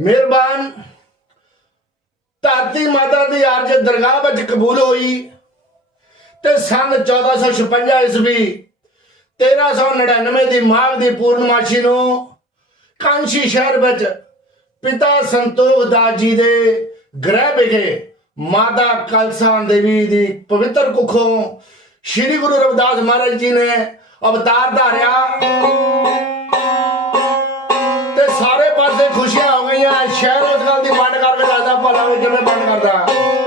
ਮਿਹਰਬਾਨ। ਧਰਤੀ ਮਾਤਾ ਦੀ ਅਰਜ ਦਰਗਾਹ ਵਿੱਚ ਕਬੂਲ ਹੋਈ ਤੇ ਸਨ 1456 ਈਸਵੀ 1399 ਦੀ ਮਾਘ ਦੀ ਪੂਰਨਮਾਸ਼ੀ ਨੂੰ ਕਾਂਸ਼ੀ ਸ਼ਹਿਰ ਵਿੱਚ ਪਿਤਾ ਸੰਤੋਖ ਦਾਸ ਜੀ ਦੇ ਗ੍ਰਹਿ ਵਿਖੇ ਮਾਤਾ ਕਲਸਾਂ ਦੇਵੀ ਦੀ ਪਵਿੱਤਰ ਕੁੱਖੋਂ ਸ੍ਰੀ ਗੁਰੂ ਰਵਿਦਾਸ ਮਹਾਰਾਜ ਜੀ ਨੇ ਅਵਤਾਰ ਧਾਰਿਆ। ਸ਼ਹਿਰ ਉਸ ਗੱਲ ਦੀ ਵੰਡ ਕਰਕੇ ਲੱਗਦਾ ਭਲਾ ਜਿਵੇਂ ਬੰਦ ਕਰਦਾ।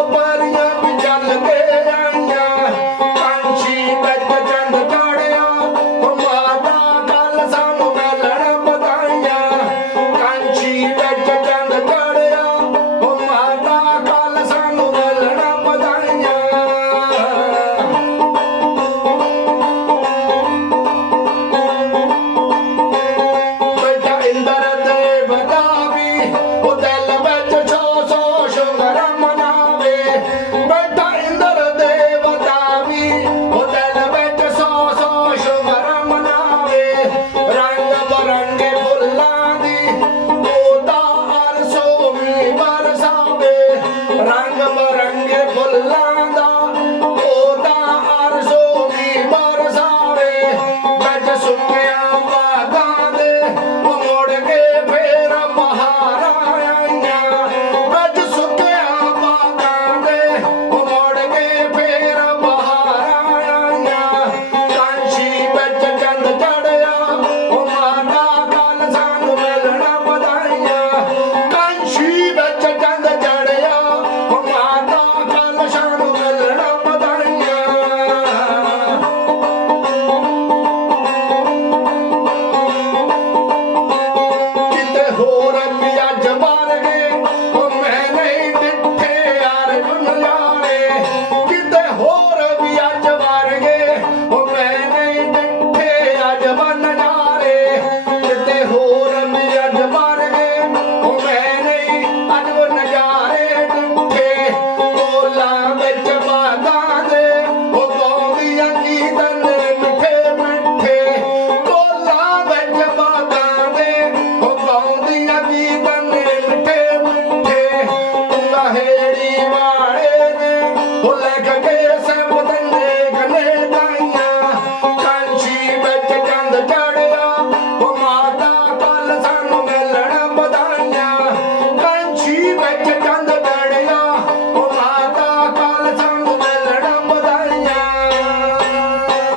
opa